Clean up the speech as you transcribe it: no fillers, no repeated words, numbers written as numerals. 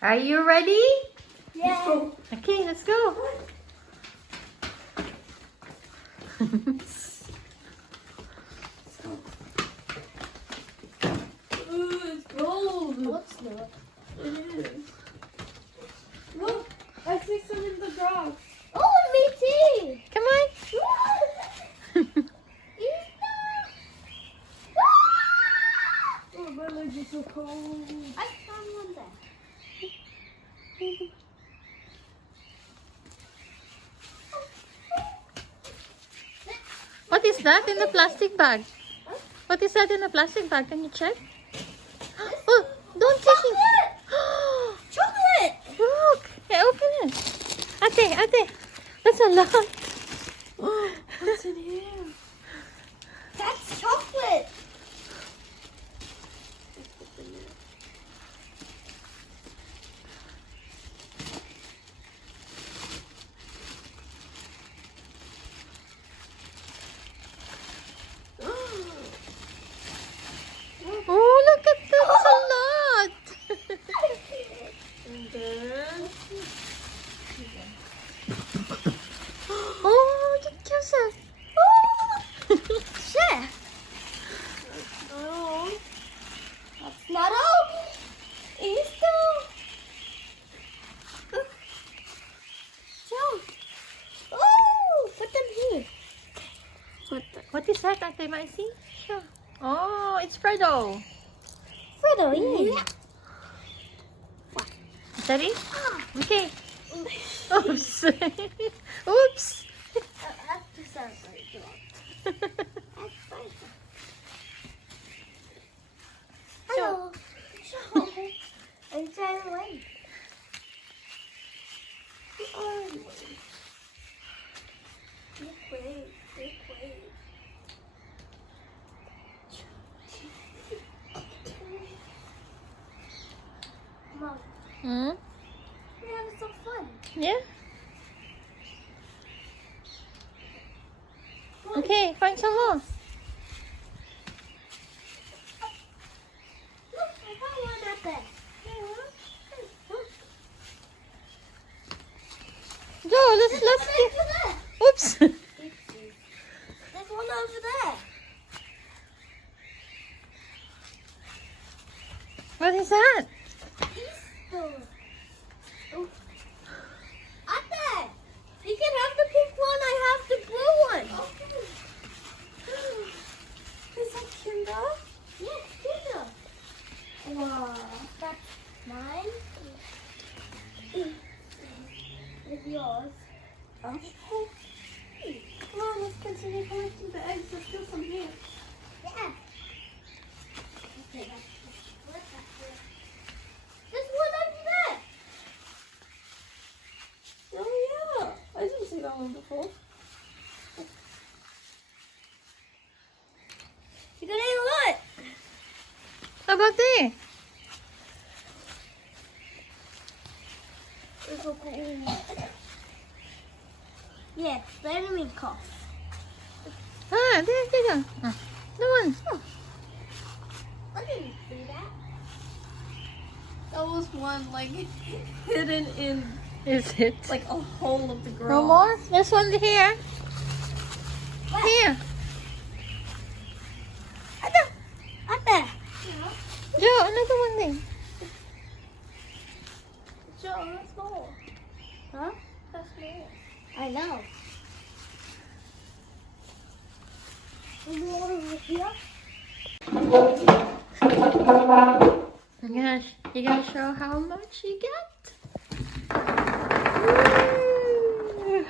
Are you ready? Yeah. Okay, let's go. Ooh, it's cold. What's not? It is. Look, I see some in the grass. Oh, me too. Come on. Oh, my legs are so cold. I found one there. What is that in the plastic bag? What is that in the plastic bag? Can you check? Oh, don't take it. Chocolate! Look, yeah, open it. Ate, that's a lot. What's in here? That's chocolate! Oh, look at that, that's a lot. And then... Oh, look at Joseph. Shit! Oh. That's not all! Easter! Joe! Oh! Put them here. What is that, Ate Maisy? Sure. Oh, it's Fredo. Fredo, yeah. Ready? Okay. Oops. Oops. That's the sound like that. That's fine. Hello. Joe. I'm trying to wait. Big wave. Mom, Hmm? we're having some fun. Yeah? Okay, find some more. Look, I found one up there. Go, let's There's one get. over there. Oops. There's one over there. What is that? Easter. Oh. Up there. You can have the pink one. I have the blue one. Okay. Is that Kinder? Yes, Kinder. Wow. That's mine. It's yours. Okay. Come on, let's continue collecting the eggs. There's still some here. Yeah. Okay. There's one over there. Oh yeah, I didn't see that one before. You're gonna eat a lot. How about there? It's so cool. Yeah, vitamin cough. Ah, there. The one. I didn't see that. That was one like hidden in Is it? like a hole of the grass. No more? There's one here. Where? Here. Up there. Up there. Joe, another one there. Joe, that's more. Huh? That's more. I know. Is there one over here? You gonna show how much you got? Woo!